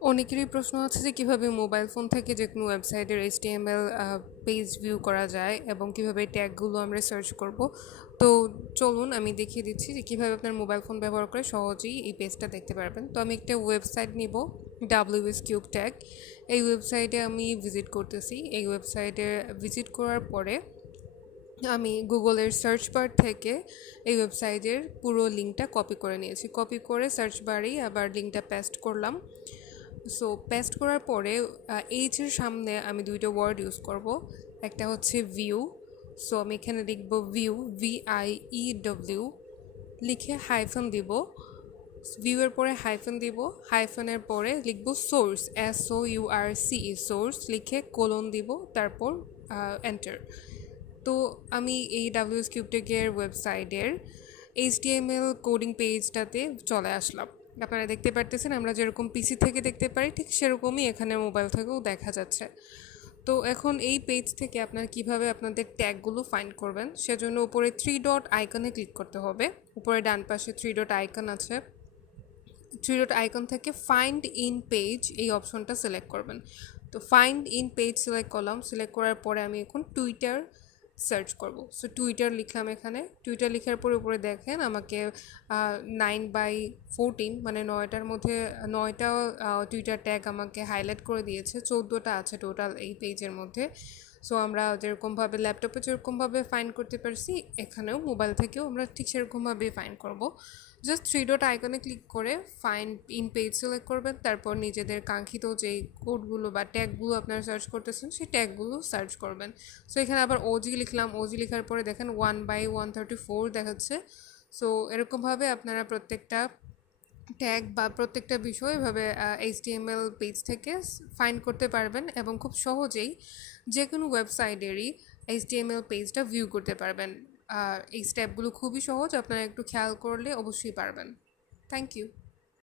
অনেকেরই প্রশ্ন আছে যে কীভাবে মোবাইল ফোন থেকে যে কোনো ওয়েবসাইটের এইচটিএমএল পেজ ভিউ করা যায় এবং কীভাবে ট্যাগগুলো আমরা সার্চ করব। তো চলুন, আমি দেখিয়ে দিচ্ছি যে কীভাবে আপনার মোবাইল ফোন ব্যবহার করে সহজেই এই পেজটা দেখতে পারবেন। তো আমি একটা ওয়েবসাইট নিব ডাব্লিউ এস কিউব ট্যাগ এই ওয়েবসাইটে আমি ভিজিট করতেছি। এই ওয়েবসাইটে ভিজিট করার পরে আমি গুগলের সার্চ বার থেকে এই ওয়েবসাইটের পুরো লিঙ্কটা কপি করে নিয়েছি। কপি করে সার্চ বারেই আবার লিঙ্কটা পেস্ট করলাম। সো পেস্ট করার পরে এইচের সামনে আমি দুইটা ওয়ার্ড ইউজ করব। একটা হচ্ছে ভিউ সো আমি এখানে লিখব view V I E W লিখে হাইফন দিব। ভিউয়ের পরে হাইফন দিব হাইফনের পরে লিখব source S O U R C source লিখে কোলন দিব, তারপর এন্টার তো আমি এই ডাব্লিউ কিউবটেকের ওয়েবসাইটের এইচডিএমএল কোডিং পেজটাতে চলে আসলাম। আপনারা দেখতে পারতেছেন, আমরা যেরকম পিসি থেকে দেখতে পারি, ঠিক সেরকমই এখানে মোবাইল থেকেও দেখা যাচ্ছে। তো এখন এই পেজ থেকে আপনারা কীভাবে আপনাদের ট্যাগগুলো ফাইন্ড করবেন, সেজন্য উপরে থ্রি ডট আইকনে ক্লিক করতে হবে। উপরে ডান পাশে থ্রি ডট আইকন আছে। থ্রি ডট আইকন থেকে ফাইন্ড ইন পেজ এই অপশনটা সিলেক্ট করবেন। তো ফাইন্ড ইন পেজ সিলেক্ট করলাম সিলেক্ট করার পরে আমি এখন টুইটার সার্চ করব। সো টুইটার লিখলাম এখানে। টুইটার লিখার পরে উপরে দেখেন আমাকে নাইন বাই ফোরটিন মানে নয়টার মধ্যে, নয়টা টুইটার ট্যাগ আমাকে হাইলাইট করে দিয়েছে। চোদ্দোটা আছে টোটাল এই পেজের মধ্যে। সো আমরা যেরকমভাবে ল্যাপটপে যেরকমভাবে ফাইন করতে পারছি, এখানেও মোবাইল থেকেও আমরা ঠিক সেরকমভাবে ফাইন করব। জাস্ট থ্রি ডট আইকনে ক্লিক করে ফাইন ইন পেজ সিলেক্ট করবেন, তারপর নিজেদের কাঙ্ক্ষিত যে কোডগুলো বা ট্যাগগুলো আপনারা সার্চ করতেছেন, সেই ট্যাগগুলো সার্চ করবেন। সো এখানে আবার ওজি লিখলাম ওজি লেখার পরে দেখেন one by one thirty four দেখাচ্ছে সো এরকমভাবে আপনারা প্রত্যেকটা ট্যাগ বা প্রত্যেকটা বিষয় এভাবে এইচটিএমএল পেজ থেকে ফাইন্ড করতে পারবেন এবং খুব সহজেই যে কোনো ওয়েবসাইটেরই এইচটিএমএল পেজটা ভিউ করতে পারবেন। এই স্টেপগুলো খুবই সহজ, আপনারা একটু খেয়াল করলে অবশ্যই পারবেন। Thank you